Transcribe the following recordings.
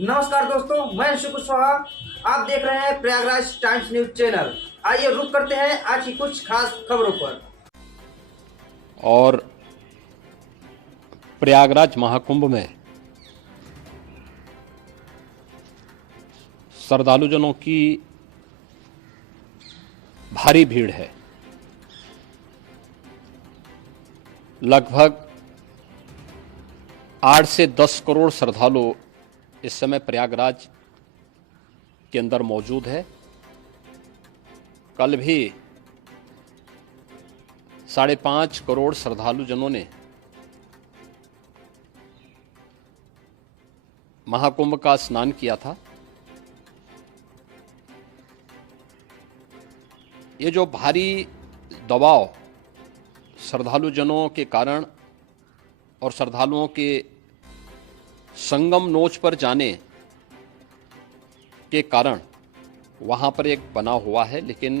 नमस्कार दोस्तों, मैं शुभ कुशवाहा। आप देख रहे हैं प्रयागराज टाइम्स न्यूज चैनल। आइए रुक करते हैं आज की कुछ खास खबरों पर। और प्रयागराज महाकुंभ में श्रद्धालुजनों की भारी भीड़ है। लगभग 8 से 10 करोड़ श्रद्धालु इस समय प्रयागराज के अंदर मौजूद है। कल भी 5.5 करोड़ श्रद्धालुजनों ने महाकुंभ का स्नान किया था। ये जो भारी दबाव श्रद्धालुजनों के कारण और श्रद्धालुओं के संगम नोच पर जाने के कारण वहां पर एक बना हुआ है, लेकिन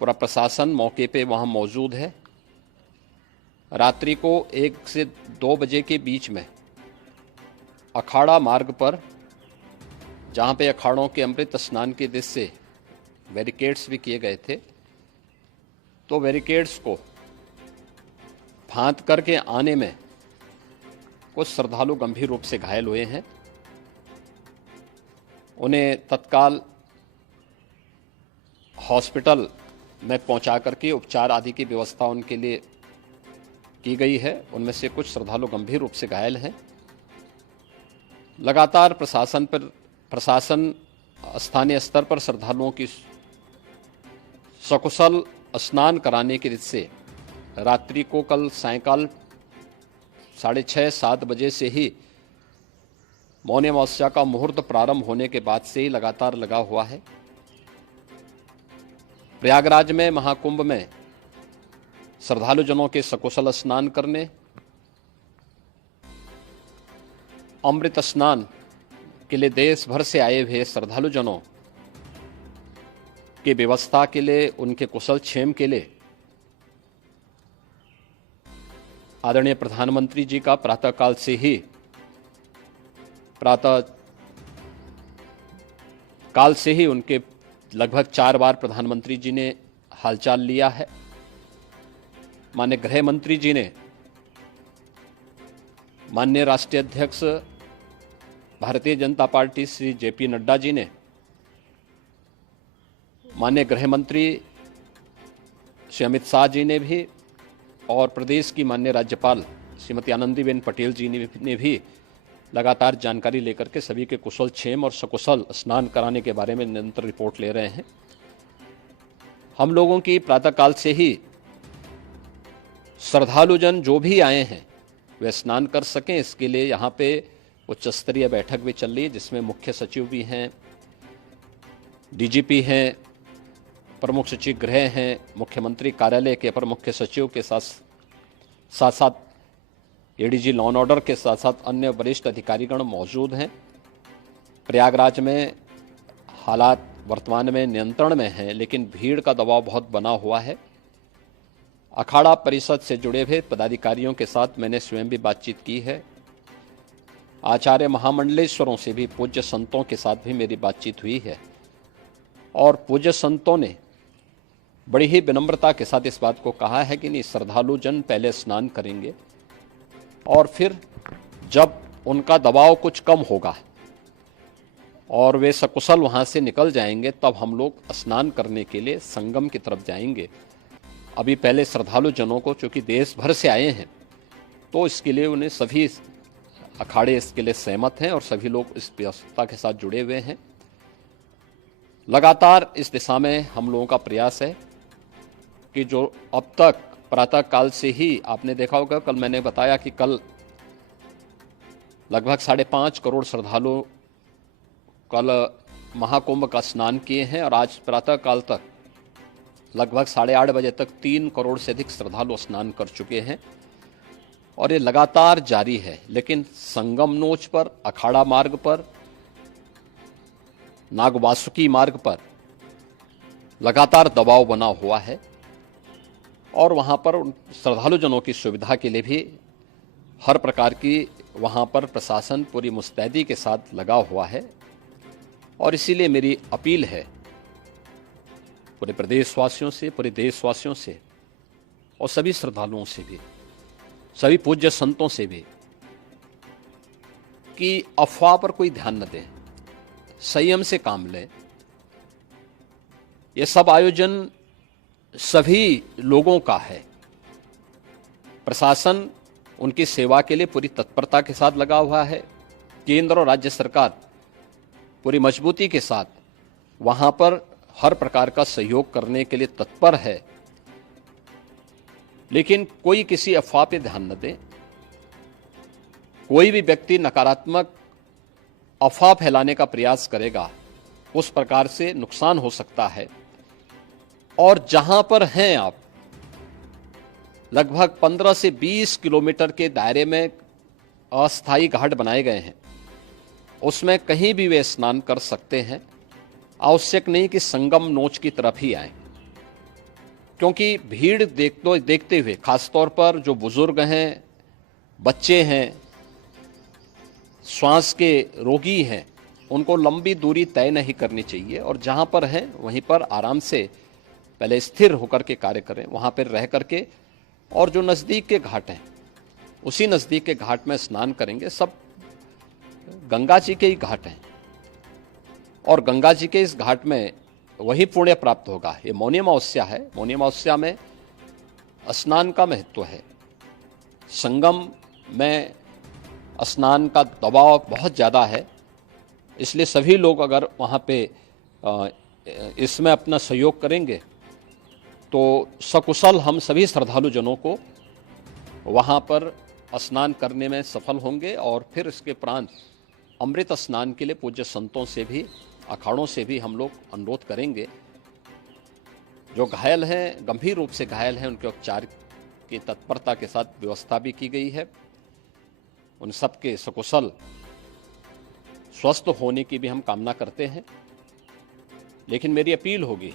पूरा प्रशासन मौके पे वहां मौजूद है। रात्रि को 1 से 2 बजे के बीच में अखाड़ा मार्ग पर, जहां पे अखाड़ों के अमृत स्नान के दृश्य से बैरिकेड्स भी किए गए थे, तो बैरिकेड्स को फांद करके आने में कुछ श्रद्धालु गंभीर रूप से घायल हुए हैं। उन्हें तत्काल हॉस्पिटल में पहुंचा करके उपचार आदि की व्यवस्था उनके लिए की गई है। उनमें से कुछ श्रद्धालु गंभीर रूप से घायल हैं। लगातार प्रशासन स्थानीय स्तर पर श्रद्धालुओं की सकुशल स्नान कराने के दृष्टि से रात्रि को कल सायंकाल 6:30-7 बजे से ही मौनी अमावस्या का मुहूर्त प्रारंभ होने के बाद से ही लगातार लगा हुआ है। प्रयागराज में महाकुंभ में श्रद्धालुजनों के सकुशल स्नान करने, अमृत स्नान के लिए देश भर से आए हुए श्रद्धालुजनों की व्यवस्था के लिए, उनके कुशल क्षेम के लिए आदरणीय प्रधानमंत्री जी का प्रातःकाल से ही उनके लगभग 4 बार प्रधानमंत्री जी ने हालचाल लिया है। माननीय गृह मंत्री जी ने, माननीय राष्ट्रीय अध्यक्ष भारतीय जनता पार्टी श्री जेपी नड्डा जी ने, माननीय गृह मंत्री श्री अमित शाह जी ने भी, और प्रदेश की माननीय राज्यपाल श्रीमती आनंदीबेन पटेल जी ने भी लगातार जानकारी लेकर के सभी के कुशल क्षेम और सकुशल स्नान कराने के बारे में निरंतर रिपोर्ट ले रहे हैं। हम लोगों की प्रातःकाल से ही श्रद्धालुजन जो भी आए हैं वे स्नान कर सकें, इसके लिए यहाँ पे उच्च स्तरीय बैठक भी चल रही है, जिसमें मुख्य सचिव भी हैं, डीजीपी हैं, प्रमुख सचिव गृह हैं, मुख्यमंत्री कार्यालय के अपर मुख्य सचिव के साथ एडीजी लॉ एंड ऑर्डर के साथ साथ अन्य वरिष्ठ अधिकारीगण मौजूद हैं। प्रयागराज में हालात वर्तमान में नियंत्रण में हैं, लेकिन भीड़ का दबाव बहुत बना हुआ है। अखाड़ा परिषद से जुड़े हुए पदाधिकारियों के साथ मैंने स्वयं भी बातचीत की है। आचार्य महामंडलेश्वरों से भी, पूज्य संतों के साथ भी मेरी बातचीत हुई है, और पूज्य संतों ने बड़ी ही विनम्रता के साथ इस बात को कहा है कि नहीं, श्रद्धालु जन पहले स्नान करेंगे और फिर जब उनका दबाव कुछ कम होगा और वे सकुशल वहां से निकल जाएंगे, तब हम लोग स्नान करने के लिए संगम की तरफ जाएंगे। अभी पहले श्रद्धालु जनों को, चूंकि देश भर से आए हैं, तो इसके लिए उन्हें सभी अखाड़े इसके लिए सहमत हैं और सभी लोग इस व्यवस्था के साथ जुड़े हुए हैं। लगातार इस दिशा में हम लोगों का प्रयास है कि जो अब तक प्रातःकाल से ही आपने देखा होगा, कल मैंने बताया कि कल लगभग 5.5 करोड़ श्रद्धालु कल महाकुंभ का स्नान किए हैं, और आज प्रातःकाल तक लगभग 8:30 बजे तक 3 करोड़ से अधिक श्रद्धालु स्नान कर चुके हैं, और ये लगातार जारी है। लेकिन संगम नोच पर, अखाड़ा मार्ग पर, नागवासुकी मार्ग पर लगातार दबाव बना हुआ है, और वहां पर श्रद्धालुजनों की सुविधा के लिए भी हर प्रकार की वहाँ पर प्रशासन पूरी मुस्तैदी के साथ लगा हुआ है और इसीलिए मेरी अपील है पूरे प्रदेशवासियों से, पूरे देशवासियों से और सभी श्रद्धालुओं से भी, सभी पूज्य संतों से भी कि अफवाह पर कोई ध्यान न दें, संयम से काम लें। ये सब आयोजन सभी लोगों का है। प्रशासन उनकी सेवा के लिए पूरी तत्परता के साथ लगा हुआ है। केंद्र और राज्य सरकार पूरी मजबूती के साथ वहां पर हर प्रकार का सहयोग करने के लिए तत्पर है। लेकिन कोई किसी अफवाह पे ध्यान न दे। कोई भी व्यक्ति नकारात्मक अफवाह फैलाने का प्रयास करेगा, उस प्रकार से नुकसान हो सकता है। और जहां पर हैं आप, लगभग 15 से 20 किलोमीटर के दायरे में अस्थायी घाट बनाए गए हैं, उसमें कहीं भी वे स्नान कर सकते हैं। आवश्यक नहीं कि संगम नोच की तरफ ही आए, क्योंकि भीड़ देखते हुए खासतौर पर जो बुजुर्ग हैं, बच्चे हैं, श्वास के रोगी हैं, उनको लंबी दूरी तय नहीं करनी चाहिए और जहां पर हैं वहीं पर आराम से पहले स्थिर होकर के कार्य करें, वहां पर रह करके। और जो नज़दीक के घाट हैं, उसी नज़दीक के घाट में स्नान करेंगे। सब गंगा जी के ही घाट हैं और गंगा जी के इस घाट में वही पुण्य प्राप्त होगा। ये मौनी अमावस्या है। मौनी अमावस्या में स्नान का महत्व है। संगम में स्नान का दबाव बहुत ज़्यादा है, इसलिए सभी लोग अगर वहाँ पे इसमें अपना सहयोग करेंगे तो सकुशल हम सभी श्रद्धालु जनों को वहाँ पर स्नान करने में सफल होंगे। और फिर इसके उपरांत अमृत स्नान के लिए पूज्य संतों से भी, अखाड़ों से भी हम लोग अनुरोध करेंगे। जो घायल हैं, गंभीर रूप से घायल हैं, उनके उपचार की तत्परता के साथ व्यवस्था भी की गई है। उन सबके सकुशल स्वस्थ होने की भी हम कामना करते हैं। लेकिन मेरी अपील होगी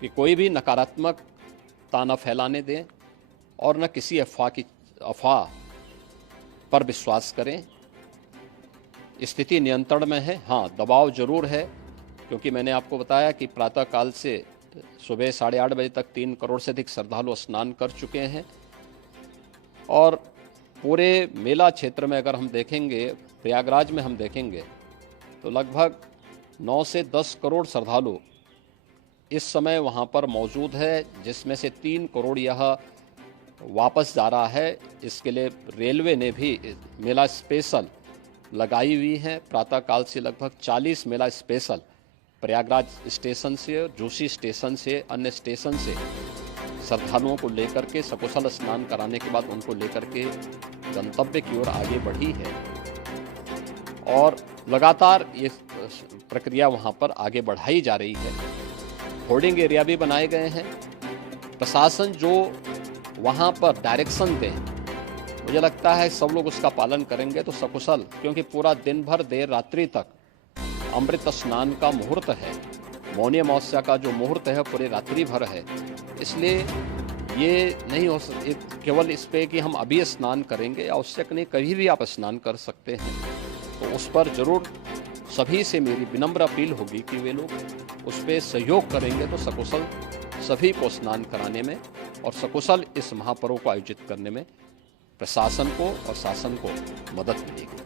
कि कोई भी नकारात्मकता न फैलाने दें और न किसी अफवाह पर विश्वास करें। स्थिति नियंत्रण में है। हाँ, दबाव जरूर है, क्योंकि मैंने आपको बताया कि प्रातःकाल से सुबह 8:30 बजे तक 3 करोड़ से अधिक श्रद्धालु स्नान कर चुके हैं। और पूरे मेला क्षेत्र में अगर हम देखेंगे, प्रयागराज में हम देखेंगे तो लगभग 9 से 10 करोड़ श्रद्धालु इस समय वहाँ पर मौजूद है, जिसमें से 3 करोड़ यह वापस जा रहा है। इसके लिए रेलवे ने भी मेला स्पेशल लगाई हुई है। प्रातःकाल से लगभग 40 मेला स्पेशल प्रयागराज स्टेशन से, जोशी स्टेशन से, अन्य स्टेशन से श्रद्धालुओं को लेकर के सकुशल स्नान कराने के बाद उनको लेकर के गंतव्य की ओर आगे बढ़ी है। और लगातार ये प्रक्रिया वहाँ पर आगे बढ़ाई जा रही है। होर्डिंग एरिया भी बनाए गए हैं। प्रशासन जो वहाँ पर डायरेक्शन दे, मुझे लगता है सब लोग उसका पालन करेंगे तो सकुशल, क्योंकि पूरा दिन भर देर रात्रि तक अमृत स्नान का मुहूर्त है। मौनी अमावस्या का जो मुहूर्त है पूरे रात्रि भर है। इसलिए ये नहीं हो सकता केवल इस पे कि हम अभी स्नान करेंगे। आवश्यक नहीं, कभी भी आप स्नान कर सकते हैं। तो उस पर जरूर सभी से मेरी विनम्र अपील होगी कि वे लोग उस पर सहयोग करेंगे तो सकुशल सभी को स्नान कराने में और सकुशल इस महापर्व को आयोजित करने में प्रशासन को और शासन को मदद मिलेगी।